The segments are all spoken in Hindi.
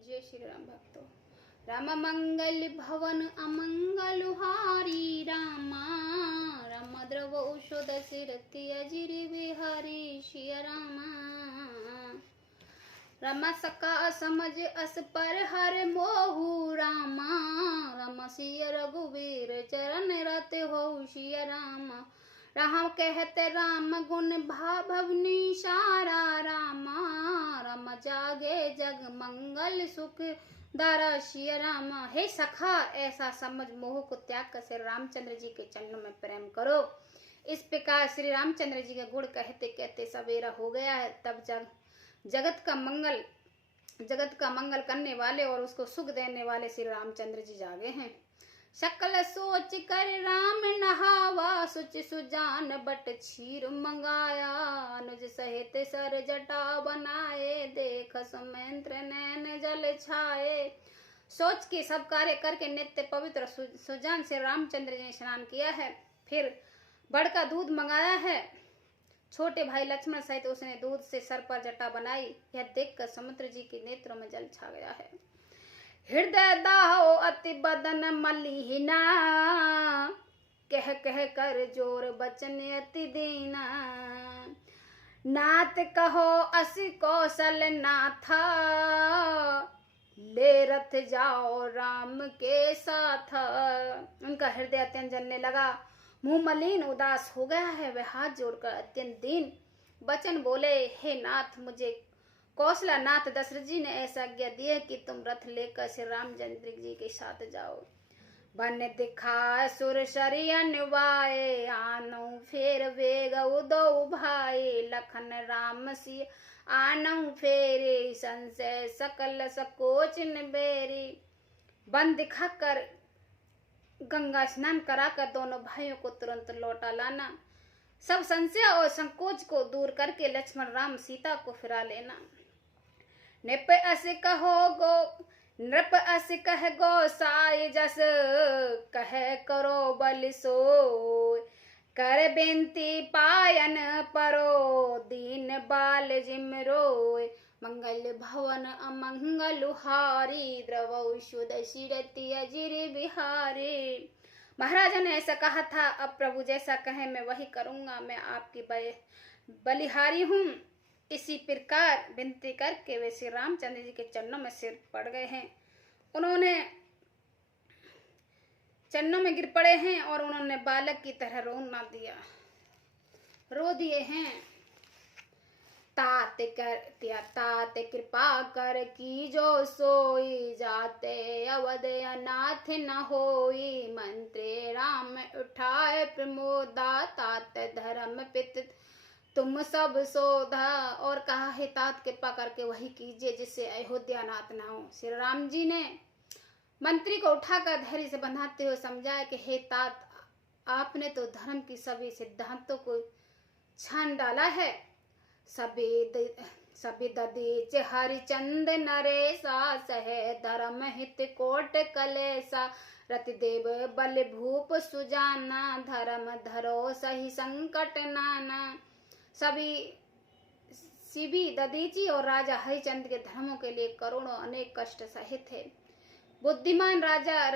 जय श्री राम भक्तों। राम मंगल भवन अमंगल हारी रामा, राम द्रव औषध सिरति अजिर बिहारी शिय रामा। रमा सका असमझ अस पर हर मोहु रामा, राम सिय रघुवीर चरण रत हो शिय रामा। राम कहते राम गुण भवनी सारा रामा, राम जागे जग मंगल सुख दारा शिय रामा। हे सखा ऐसा समझ मोह को त्याग कर श्री रामचंद्र जी के चरणों में प्रेम करो। इस प्रकार श्री रामचंद्र जी के गुण कहते कहते सवेरा हो गया है। तब जगत का मंगल करने वाले और उसको सुख देने वाले श्री रामचंद्र जी जागे हैं। सकल सोच कर राम नहावा, सुच सुजान बट क्षीर मंगाया। अनुज सहित सर जटा बनाए, देख सुमेंद्र नैन जल छाए। सोच के सब कार्य करके नित्य पवित्र सुजान से रामचंद्र जी ने स्नान किया है। फिर बड़ का दूध मंगाया है। छोटे भाई लक्ष्मण सहित उसने दूध से सर पर जटा बनाई। यह देखकर समुद्र जी के नेत्रों में जल छा गया है। हृदय दाहो अति बदन मलिहीना, कह कह कर जोर बचन अति दीना। नाथ कहो असि कौशल नाथा, ले रथ जाओ राम के साथ। उनका हृदय अत्यंत जलने लगा, मुंह मलिन उदास हो गया है। वह हाथ जोड़कर अत्यंत दीन वचन बोले, हे नाथ, मुझे कौशला नाथ दशरथ जी ने ऐसा आज्ञा दी है कि तुम रथ लेकर श्री रामचंद्र जी के साथ जाओ। बन दिखा सुर शरियन वाए, आनऊ फेर वेग उदो भाई। लखन राम सी आनऊ फेरे, संशय सकल सकोच बेरी। बन दिखा कर गंगा स्नान कराकर दोनों भाइयों को तुरंत लौटा लाना। सब संशय और संकोच को दूर करके लक्ष्मण राम सीता को फिरा लेना। नृप अस कह गो साई, जस कह करो बलि सोय। कर बेनती पायन परो, दीन बाल जिम रोय। मंगल भवन अमंगल हारी, द्रव शुद्ध शिरति अजिर बिहारी। महाराजा ने ऐसा कहा था, अब प्रभु जैसा कहे मैं वही करूंगा। मैं आपकी बलिहारी हूँ। इसी प्रकार विनती करके वे श्री रामचंद्र जी के चरणों में सिर पड़ गए हैं। उन्होंने चरणों में गिर पड़े हैं और उन्होंने बालक की तरह रो दिए हैं। तात कृपा कर की जो सोई, जाते अवध अनाथ न होई। मंत्री राम उठाए प्रमोदा, तात धर्म पित तुम सब सोधा। और कहा, हे तात कृपा करके वही कीजिए जिससे अयोध्या नाथ न हो। श्री राम जी ने मंत्री को उठाकर धैर्य से बंधाते हुए समझाया कि हे तात, आपने तो धर्म की सभी सिद्धांतों को छान डाला है। सभी ददीच हरिचंद नरेसा, सहे धर्म हित कोट कलेसा। रतिदेव बल भूप सुजाना, धर्म धरो सही संकट नाना। सभी ददीची और राजा हरिचंद के धर्मों के लिए करोड़ों अनेक कष्ट सहे थे। बुद्धिमान राजा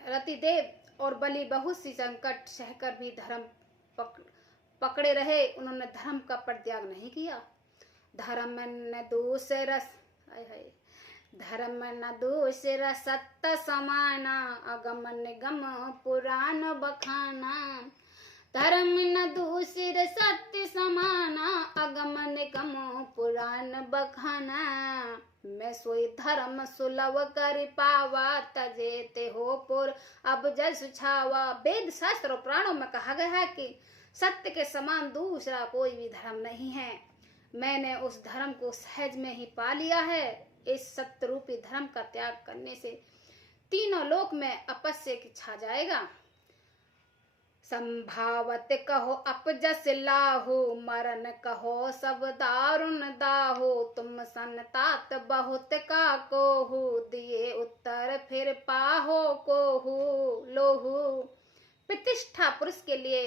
रतिदेव और बलि बहुत सी संकट सहकर भी धर्म पकड़े रहे। उन्होंने धर्म का परित्याग नहीं किया। धर्म न दूसरा सत्य समाना, अगम निगम पुराण बखाना। धर्म न दूसर सत्य समाना, अगम निगम पुराण बखाना। मैं सोई धर्म सुलभ कर पावा, तजेते हो पुर अब जल सुछावा। वेद शास्त्र और पुराणों में कहा गया है कि सत्य के समान दूसरा कोई भी धर्म नहीं है। मैंने उस धर्म को सहज में ही पा लिया है। इस सत्य रूपी धर्म का त्याग करने से तीनों लोक में अपस्य की छा जाएगा। संभावत कहो अपजस लाहो, मरण कहो सब दारुण दाहो। तुम संतात बहुत का कोहू, दिए उत्तर फिर पाहो कोहू लोहू। प्रतिष्ठा पुरुष के लिए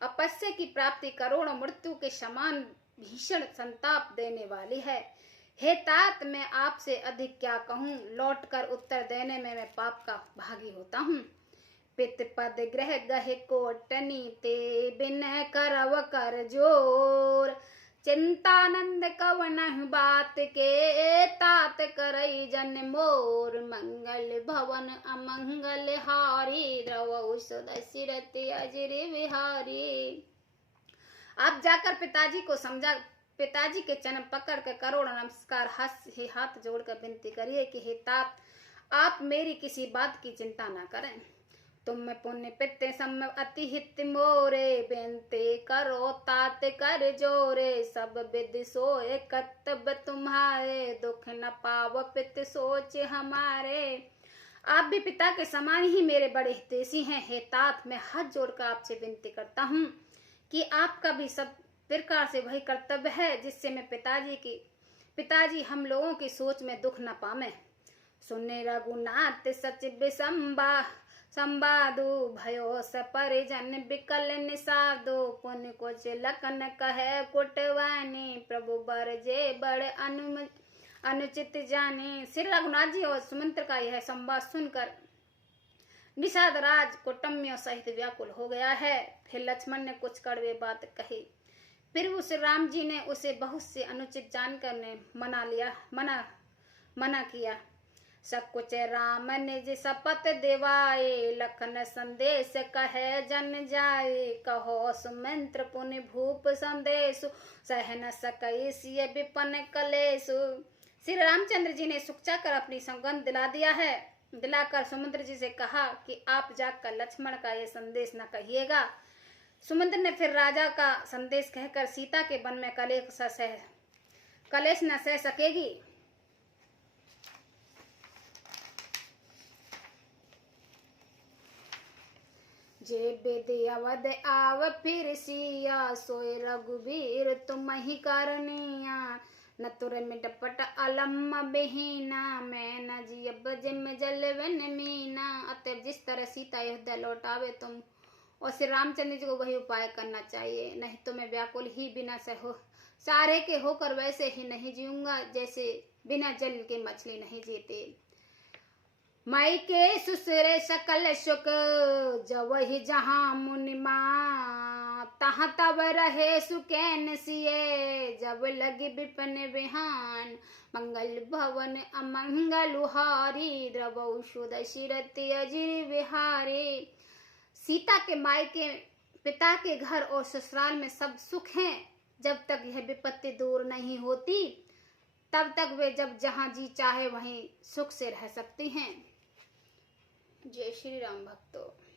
अपस्य की प्राप्ति करोड़ों मृत्यु के समान भीषण संताप देने वाली है। हे तात, मैं आपसे अधिक क्या कहूँ, लौट कर उत्तर देने में मैं पाप का भागी होता हूँ। पित पद ग्रह गहे कोटनी ते बिन करव कर जोर, चिंतानंद कवन बात के तात करई जन मोर, मंगल भवन अमंगल हारी रवौ सदस्य रति अजिर विहारी। आप जाकर पिताजी को समझा, पिताजी के चरण पकड़ कर करोड़ नमस्कार हाथ जोड़कर विनती करिए कि हे तात, आप मेरी किसी बात की चिंता ना करें। तुम पुण्य पित्ते सम अति हित मोरे, बेनते करो तात कर जोरे, सब विधि सोए कर्तव्य तुम्हारे, दुख न पाव पित सोच हमारे। आप भी पिता के समान ही मेरे बड़े हितैषी हैं। हे तात, मैं हाथ जोड़कर आपसे विनती करता हूँ कि आपका भी सब प्रकार से वही कर्तव्य है जिससे मैं पिताजी हम लोगों की सोच में दुख न पावे। सुने रघुनाथ सचिव संवादु, भयो सपरिजन विकल निषादो, पुण्य कुछ लखन कहे कुटवानी, प्रभु बरजे बड़े अनुचित जाने। श्री रघुनाथ जी और सुमंत्र का यह संवाद सुनकर निषाद राज कुटुंबियों सहित व्याकुल हो गया है। फिर लक्ष्मण ने कुछ कड़वे बात कही। फिर उस राम जी ने उसे बहुत से अनुचित जानकर ने मना किया। सब कुछ राम निज शपथ दिवाए, लखन संदेश कहे जन जाए, कहो सुमंत्र पुनि भूप संदेशु, सह न सकई सिय विपन कलेशु। श्री रामचंद्र जी ने सुखचा कर अपनी सौगंध दिलाकर सुमंत्र जी से कहा कि आप जाकर लक्ष्मण का ये संदेश न कहिएगा। सुमंत्र ने फिर राजा का संदेश कहकर सीता के वन में कलेश न सह सकेगी। जे बेदे अवध आव फिर सिया, सोए रघुबीर तुम ही करनिया, न तुर मिटपट अलम बेहीना, मैं न जियब जिम जलवन मीना। अतः जिस तरह सीता अयोध्या लौटावे तुम और श्री रामचंद्र जी को वही उपाय करना चाहिए, नहीं तो मैं व्याकुल ही बिना सारे के होकर वैसे ही नहीं जीऊंगा जैसे बिना जल के मछली नहीं जीती। माई के सुसरे सकल सुख, जब ही जहाँ मुनिमा, तहाँ तब रहे सुकैन सिए, जब लगे विपिन बिहान, मंगल भवन अमंगल हारी, द्रवौ सुदशि रति अजिर विहारी। सीता के माई के पिता के घर और ससुराल में सब सुख हैं। जब तक यह विपत्ति दूर नहीं होती तब तक वे जब जहाँ जी चाहे वहीं सुख से रह सकती हैं। जय श्री राम भक्तों।